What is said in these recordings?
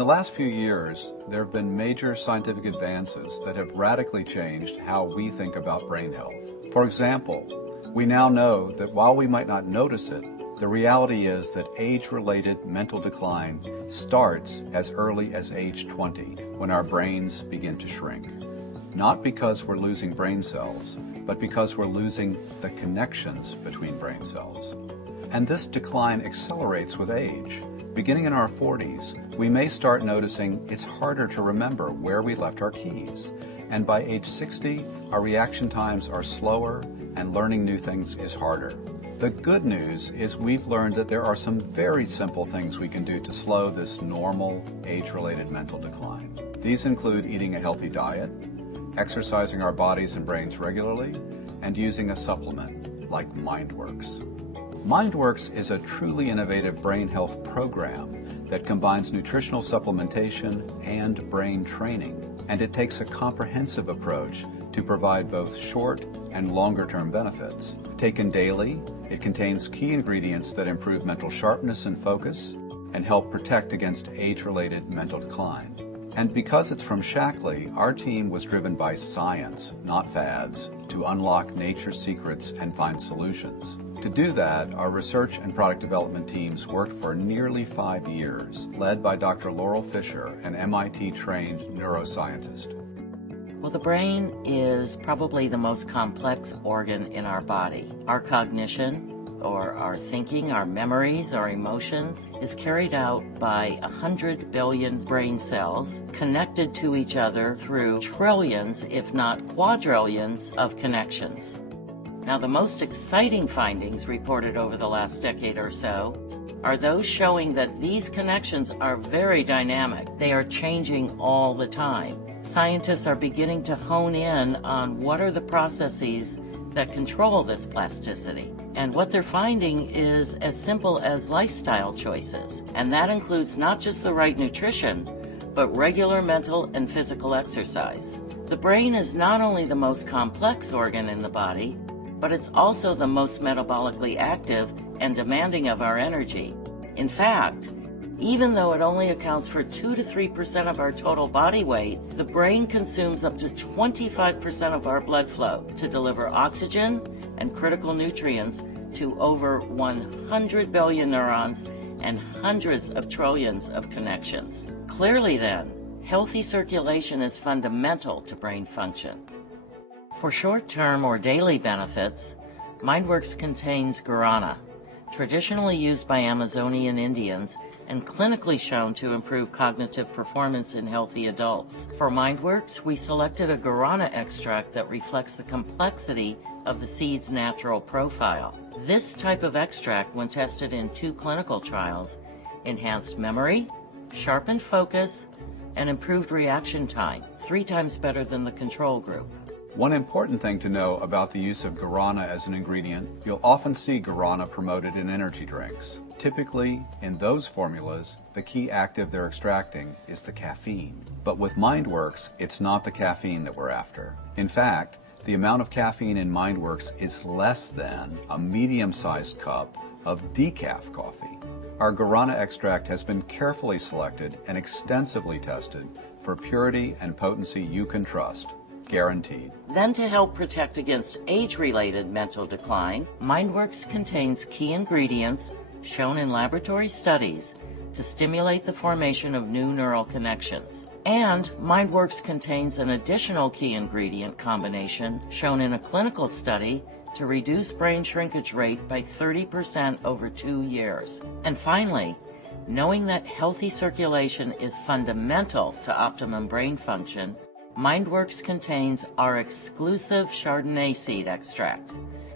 the last few years, there have been major scientific advances that have radically changed how we think about brain health. For example, we now know that while we might not notice it, the reality is that age-related mental decline starts as early as age 20, when our brains begin to shrink. Not because we're losing brain cells, but because we're losing the connections between brain cells. And this decline accelerates with age. Beginning in our 40s, we may start noticing it's harder to remember where we left our keys. And by age 60, our reaction times are slower and learning new things is harder. The good news is we've learned that there are some very simple things we can do to slow this normal age-related mental decline. These include eating a healthy diet, exercising our bodies and brains regularly, and using a supplement like MindWorks. MindWorks is a truly innovative brain health program that combines nutritional supplementation and brain training, and it takes a comprehensive approach to provide both short and longer-term benefits. Taken daily, it contains key ingredients that improve mental sharpness and focus and help protect against age-related mental decline. And because it's from Shaklee, our team was driven by science, not fads, to unlock nature's secrets and find solutions. To do that, our research and product development teams worked for nearly 5 years, led by Dr. Laurel Fisher, an MIT-trained neuroscientist. Well, the brain is probably the most complex organ in our body. Our cognition, or our thinking, our memories, our emotions, is carried out by 100 billion brain cells connected to each other through trillions, if not quadrillions, of connections. Now, the most exciting findings reported over the last decade or so are those showing that these connections are very dynamic. They are changing all the time. Scientists are beginning to hone in on what are the processes that control this plasticity. And what they're finding is as simple as lifestyle choices. And that includes not just the right nutrition, but regular mental and physical exercise. The brain is not only the most complex organ in the body, but it's also the most metabolically active and demanding of our energy. In fact, even though it only accounts for 2 to 3% of our total body weight, the brain consumes up to 25% of our blood flow to deliver oxygen and critical nutrients to over 100 billion neurons and hundreds of trillions of connections. Clearly then, healthy circulation is fundamental to brain function. For short-term or daily benefits, MindWorks contains guarana, traditionally used by Amazonian Indians and clinically shown to improve cognitive performance in healthy adults. For MindWorks, we selected a guarana extract that reflects the complexity of the seed's natural profile. This type of extract, when tested in 2 clinical trials, enhanced memory, sharpened focus, and improved reaction time, 3 times better than the control group. One important thing to know about the use of guarana as an ingredient, you'll often see guarana promoted in energy drinks. Typically, in those formulas, the key active they're extracting is the caffeine. But with MindWorks, it's not the caffeine that we're after. In fact, the amount of caffeine in MindWorks is less than a medium-sized cup of decaf coffee. Our guarana extract has been carefully selected and extensively tested for purity and potency you can trust. Guaranteed. Then, to help protect against age-related mental decline, MindWorks contains key ingredients shown in laboratory studies to stimulate the formation of new neural connections. And MindWorks contains an additional key ingredient combination shown in a clinical study to reduce brain shrinkage rate by 30% over 2 years. And finally, knowing that healthy circulation is fundamental to optimum brain function, MindWorks contains our exclusive Chardonnay seed extract.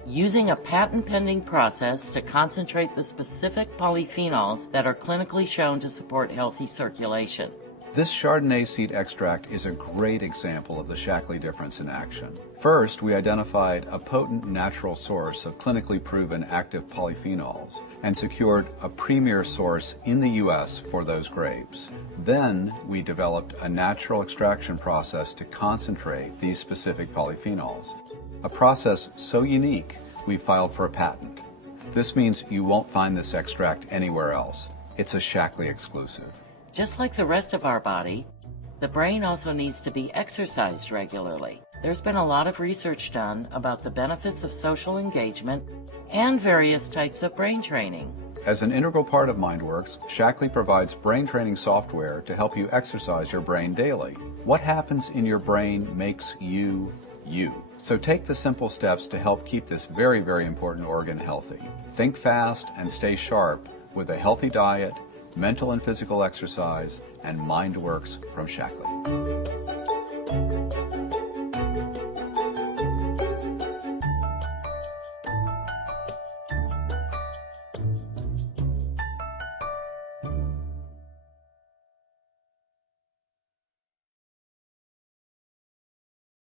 Using a patent-pending process to concentrate the specific polyphenols that are clinically shown to support healthy circulation. This Chardonnay seed extract is a great example of the Shaklee difference in action. First, we identified a potent natural source of clinically proven active polyphenols and secured a premier source in the U.S. for those grapes. Then, we developed a natural extraction process to concentrate these specific polyphenols, a process so unique we filed for a patent. This means you won't find this extract anywhere else. It's a Shaklee exclusive. Just like the rest of our body, the brain also needs to be exercised regularly. There's been a lot of research done about the benefits of social engagement and various types of brain training. As an integral part of MindWorks, Shaklee provides brain training software to help you exercise your brain daily. What happens in your brain makes you, you. So take the simple steps to help keep this very, very important organ healthy. Think fast and stay sharp with a healthy diet, mental and physical exercise, and MindWorks from Shaklee.